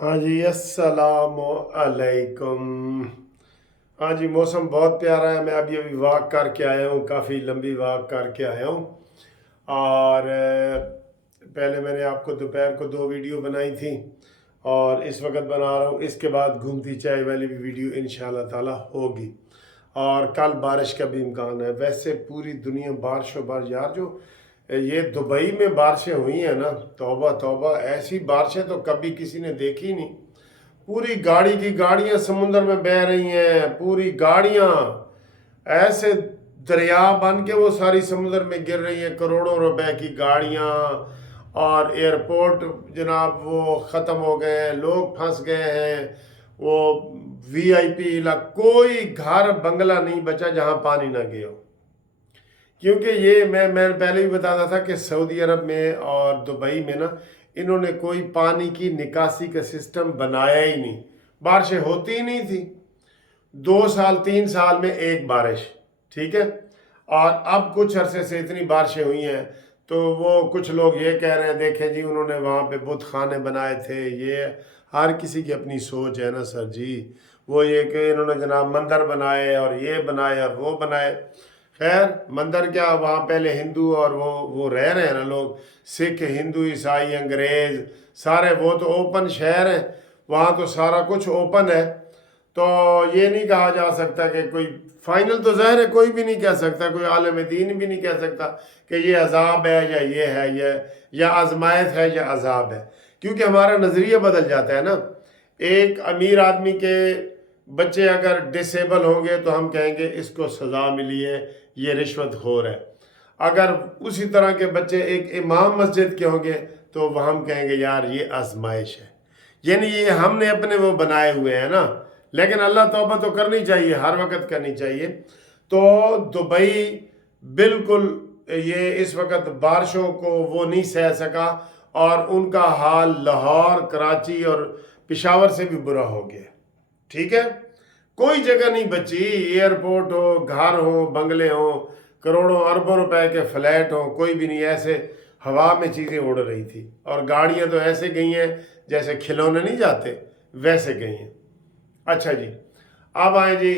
हाँ जी, अस्सलाम अलैकुम। हाँ जी, मौसम बहुत प्यारा है। मैं अभी अभी वॉक करके आया हूँ, काफ़ी लंबी वॉक करके आया हूँ। और पहले मैंने आपको दोपहर को दो वीडियो बनाई थी और इस वक्त बना रहा हूँ। इसके बाद घूमती चाय वाली भी वीडियो इंशाल्लाह ताला होगी। और कल बारिश का भी इम्कान है। वैसे पूरी दुनिया बारिशों बारिश, यार जो ये दुबई में बारिशें हुई हैं ना, तौबा तौबा, ऐसी बारिशें तो कभी किसी ने देखी नहीं। पूरी गाड़ी की गाड़ियां समुद्र में बह रही हैं, पूरी गाड़ियां ऐसे दरिया बन के वो सारी समुद्र में गिर रही हैं, करोड़ों रुपए की गाड़ियां। और एयरपोर्ट जनाब वो ख़त्म हो गए हैं, लोग फंस गए हैं। वो वीआईपी इलाका, कोई घर बंगला नहीं बचा जहां पानी ना गया हो। क्योंकि ये मैं पहले भी बताता था कि सऊदी अरब में और दुबई में ना, इन्होंने कोई पानी की निकासी का सिस्टम बनाया ही नहीं। बारिशें होती ही नहीं थी। 2 साल 3 साल में एक बारिश, ठीक है। और अब कुछ अरसे से इतनी बारिशें हुई हैं, तो वो कुछ लोग ये कह रहे हैं, देखें जी उन्होंने वहाँ पे बुत खाने बनाए थे। ये हर किसी की अपनी सोच है ना सर जी। वो ये कि इन्होंने जनाब मंदिर बनाए और ये बनाए और वो बनाए। खैर, मंदिर क्या, वहाँ पहले हिंदू और वो रह रहे हैं ना लोग, सिख हिंदू ईसाई अंग्रेज़ सारे, वो तो ओपन शहर है, वहाँ तो सारा कुछ ओपन है। तो ये नहीं कहा जा सकता कि कोई फाइनल, तो ज़ाहिर है कोई भी नहीं कह सकता, कोई आलिम दीन भी नहीं कह सकता कि ये अजाब है या ये है, या आजमायश है या अजाब है। क्योंकि हमारा नज़रिया बदल जाता है ना। एक अमीर आदमी के बच्चे अगर डिसेबल होंगे तो हम कहेंगे इसको सज़ा मिली है, ये रिश्वत खोर है। अगर उसी तरह के बच्चे एक इमाम मस्जिद के होंगे तो वह हम कहेंगे यार ये आजमाइश है। यानी ये हमने अपने वो बनाए हुए हैं ना। लेकिन अल्लाह तौबा तो करनी चाहिए, हर वक्त करनी चाहिए। तो दुबई बिल्कुल, ये इस वक्त बारिशों को वो नहीं सह सका और उनका हाल लाहौर, कराची और पिशावर से भी बुरा हो गया। ठीक है, कोई जगह नहीं बची। एयरपोर्ट हो, घर हो, बंगले हो, करोड़ों अरबों रुपए के फ्लैट हो, कोई भी नहीं। ऐसे हवा में चीज़ें उड़ रही थी और गाड़ियां तो ऐसे गई हैं जैसे खिलौने नहीं जाते, वैसे गई हैं। अच्छा जी, अब आए जी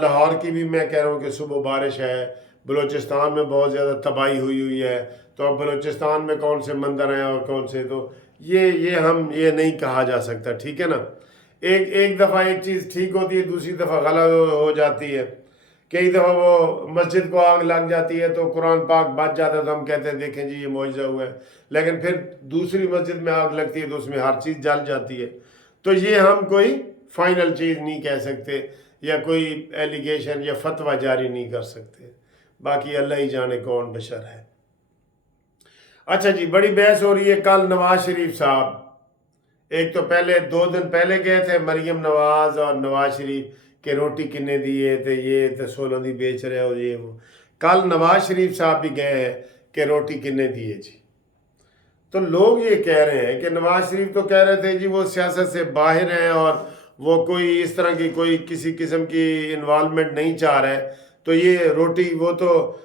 लाहौर की भी मैं कह रहा हूँ कि सुबह बारिश है। बलूचिस्तान में बहुत ज़्यादा तबाही हुई हुई है। तो अब बलूचिस्तान में कौन से मंदिर हैं और कौन से, तो ये नहीं कहा जा सकता, ठीक है ना। एक एक दफ़ा एक चीज़ ठीक होती है, दूसरी दफ़ा गलत हो जाती है। कई दफ़ा वो मस्जिद को आग लग जाती है तो कुरान पाक बच जाता है, तो हम कहते हैं देखें जी ये मौजज़ा हुआ है। लेकिन फिर दूसरी मस्जिद में आग लगती है तो उसमें हर चीज़ जल जाती है। तो ये हम कोई फाइनल चीज़ नहीं कह सकते या कोई एलिगेशन या फतवा जारी नहीं कर सकते। बाकी अल्लाह ही जाने कौन बशर है। अच्छा जी, बड़ी बहस हो रही है। कल नवाज शरीफ साहब, एक तो पहले 2 दिन पहले गए थे मरीम नवाज और नवाज शरीफ के रोटी किन्ने दिए थे, ये तो 16 दी बेच रहे हो ये वो। कल नवाज शरीफ साहब भी गए हैं कि रोटी किन्ने दिए जी। तो लोग ये कह रहे हैं कि नवाज शरीफ तो कह रहे थे जी वो सियासत से बाहर हैं और वो कोई इस तरह की कोई किसी किस्म की इन्वॉल्वमेंट नहीं चाह रहे। तो ये रोटी, वो तो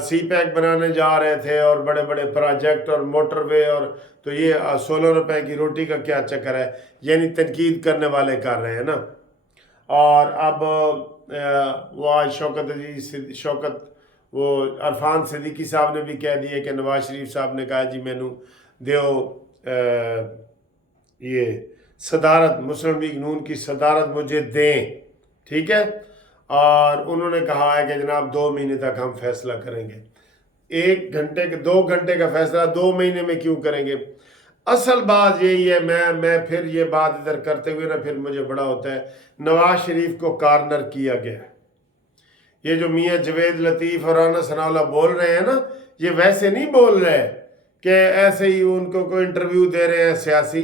सी पैक बनाने जा रहे थे और बड़े बड़े प्रोजेक्ट और मोटरवे, और तो ये 16 रुपए की रोटी का क्या चक्कर है। यानी तनकीद करने वाले कर रहे हैं ना। और अब वो आज शौकत वो अरफान सिद्दीकी साहब ने भी कह दिए कि नवाज शरीफ साहब ने कहा जी मैनू दियो ये सदारत, मुस्लिम लीग नून की सदारत मुझे दें, ठीक है। और उन्होंने कहा है कि जनाब 2 महीने तक हम फैसला करेंगे। 1 घंटे के 2 घंटे का फैसला 2 महीने में क्यों करेंगे। असल बात यही है, मैं फिर ये बात इधर करते हुए ना फिर मुझे बड़ा होता है। नवाज शरीफ को कॉर्नर किया गया। ये जो मियाँ जवेद लतीफ़ और राना सनाउल्लाह बोल रहे हैं ना, ये वैसे नहीं बोल रहे कि ऐसे ही उनको कोई इंटरव्यू दे रहे हैं सियासी।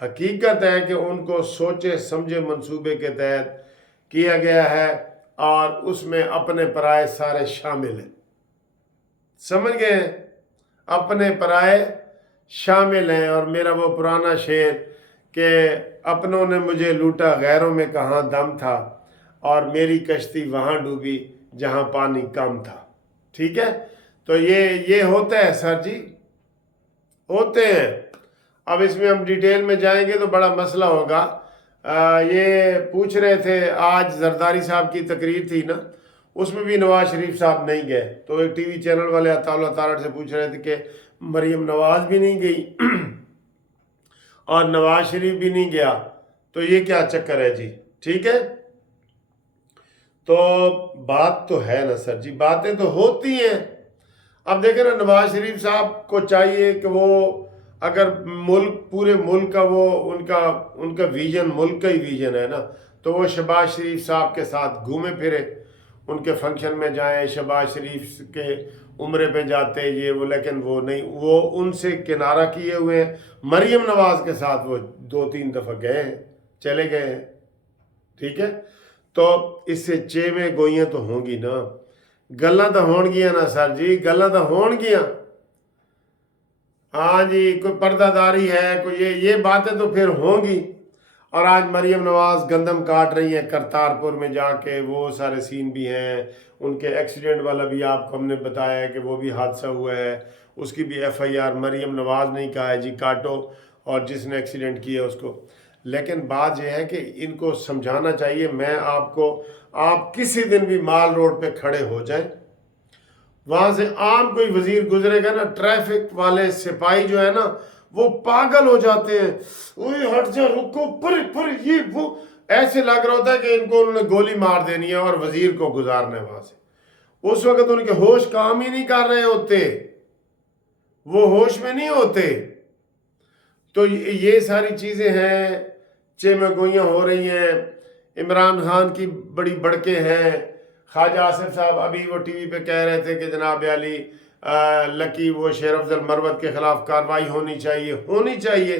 हकीकत है कि उनको सोचे समझे मंसूबे के तहत किया गया है और उसमें अपने पराये सारे शामिल हैं। समझ गए, अपने पराये शामिल हैं। और मेरा वो पुराना शेर कि अपनों ने मुझे लूटा गैरों में कहाँ दम था, और मेरी कश्ती वहाँ डूबी जहाँ पानी कम था। ठीक है, तो ये होता है सर जी, होते हैं। اب اس میں ہم ڈیٹیل میں جائیں گے تو بڑا مسئلہ ہوگا۔ یہ پوچھ رہے تھے، آج زرداری صاحب کی تقریر تھی نا، اس میں بھی نواز شریف صاحب نہیں گئے، تو ایک ٹی وی چینل والے اللہ تعالیٰ سے پوچھ رہے تھے کہ مریم نواز بھی نہیں گئی اور نواز شریف بھی نہیں گیا، تو یہ کیا چکر ہے جی؟ ٹھیک ہے، تو بات تو ہے نا سر جی، باتیں تو ہوتی ہیں۔ اب دیکھیں نا، نواز شریف صاحب کو چاہیے کہ وہ اگر ملک، پورے ملک کا وہ ان کا ویژن، ملک کا ہی ویژن ہے نا، تو وہ شہباز شریف صاحب کے ساتھ گھومے پھرے، ان کے فنکشن میں جائیں، شہباز شریف کے عمرے پہ جاتے یہ وہ، لیکن وہ نہیں، وہ ان سے کنارہ کیے ہوئے ہیں۔ مریم نواز کے ساتھ وہ 2-3 دفعہ گئے ہیں، چلے گئے ہیں، ٹھیک ہے۔ تو اس سے چیویں گوئیاں تو ہوں گی نا، گلاں تو ہون گیاں نا سر جی، گلاں تو ہون گیاں۔ ہاں جی، کوئی پردہ داری ہے، کوئی یہ باتیں تو پھر ہوں گی۔ اور آج مریم نواز گندم کاٹ رہی ہیں کرتارپور میں جا کے، وہ سارے سین بھی ہیں، ان کے ایکسیڈنٹ والا بھی آپ کو ہم نے بتایا ہے کہ وہ بھی حادثہ ہوا ہے، اس کی بھی F I R Maryam Nawaz نے کہا ہے جی کاٹو، اور جس نے ایکسیڈنٹ کیا اس کو۔ لیکن بات یہ ہے کہ ان کو سمجھانا چاہیے۔ میں آپ کسی دن بھی مال روڈ پہ کھڑے ہو جائیں، وہاں سے عام کوئی وزیر گزرے گا نا، ٹریفک والے سپاہی جو ہے نا وہ پاگل ہو جاتے ہیں، اوہ ہٹ جا، رکو، پر یہ وہ، ایسے لگ رہا ہوتا ہے کہ ان کو انہوں نے گولی مار دینی ہے اور وزیر کو گزارنا ہے وہاں سے۔ اس وقت ان کے ہوش کام ہی نہیں کر رہے ہوتے، وہ ہوش میں نہیں ہوتے۔ تو یہ ساری چیزیں ہیں، چیمیں گوئیاں ہو رہی ہیں۔ عمران خان کی بڑی بڑکے ہیں۔ خواجہ آصف صاحب ابھی وہ ٹی وی پہ کہہ رہے تھے کہ جناب علی لکی وہ شیر افضل مروت کے خلاف کارروائی ہونی چاہیے۔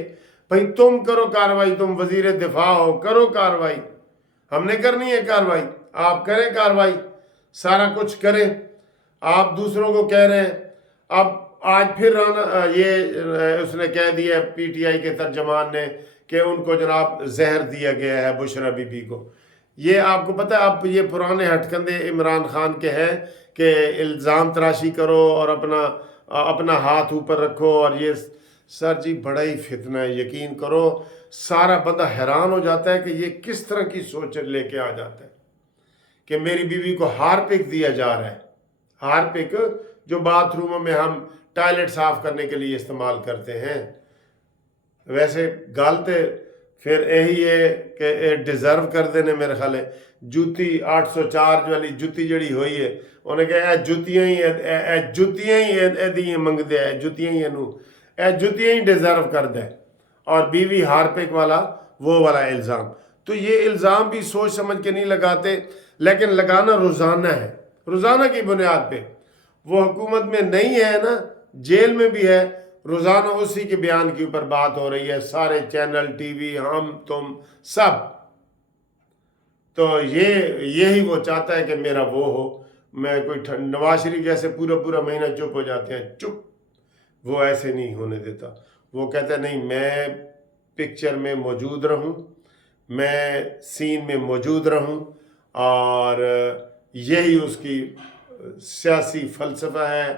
بھئی تم کرو کارروائی، تم وزیر دفاع ہو، کرو کارروائی، ہم نے کرنی ہے کارروائی، آپ کریں کارروائی، سارا کچھ کریں۔ آپ دوسروں کو کہہ رہے ہیں، اب آج پھر اس نے کہہ دیا پی ٹی آئی کے ترجمان نے کہ ان کو جناب زہر دیا گیا ہے بشرا بی بی کو۔ یہ آپ کو پتہ ہے، اب یہ پرانے ہٹکندے عمران خان کے ہیں کہ الزام تراشی کرو اور اپنا ہاتھ اوپر رکھو، اور یہ سر جی بڑا ہی فتنہ ہے، یقین کرو سارا بندہ حیران ہو جاتا ہے کہ یہ کس طرح کی سوچ لے کے آ جاتا ہے کہ میری بیوی کو ہارپک دیا جا رہا ہے، ہارپک جو باتھ روموں میں ہم ٹائلٹ صاف کرنے کے لیے استعمال کرتے ہیں۔ ویسے گالتے پھر یہی ہے کہ ڈیزرو کر دینے، میرے خیال ہے جوتی 804 والی جوتی جڑی ہوئی ہے، انہیں کہا اے جوتیاں ہی دی منگ دے، اے جوتیاں ہی ڈیزرو کر دے، اور بیوی ہارپک والا وہ والا الزام۔ تو یہ الزام بھی سوچ سمجھ کے نہیں لگاتے، لیکن لگانا روزانہ ہے، روزانہ کی بنیاد پہ۔ وہ حکومت میں نہیں ہے نا، جیل میں بھی ہے، روزانہ اسی کے بیان کے اوپر بات ہو رہی ہے، سارے چینل، ٹی وی، ہم تم سب۔ تو یہی وہ چاہتا ہے کہ میرا وہ ہو، میں کوئی نواز شریف جیسے پورا مہینہ چپ ہو جاتے ہیں، چپ، وہ ایسے نہیں ہونے دیتا۔ وہ کہتا ہے نہیں، میں پکچر میں موجود رہوں، میں سین میں موجود رہوں، اور یہی اس کی سیاسی فلسفہ ہے۔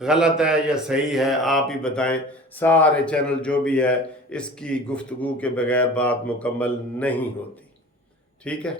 غلط ہے یا صحیح ہے آپ ہی بتائیں، سارے چینل جو بھی ہے اس کی گفتگو کے بغیر بات مکمل نہیں ہوتی، ٹھیک ہے۔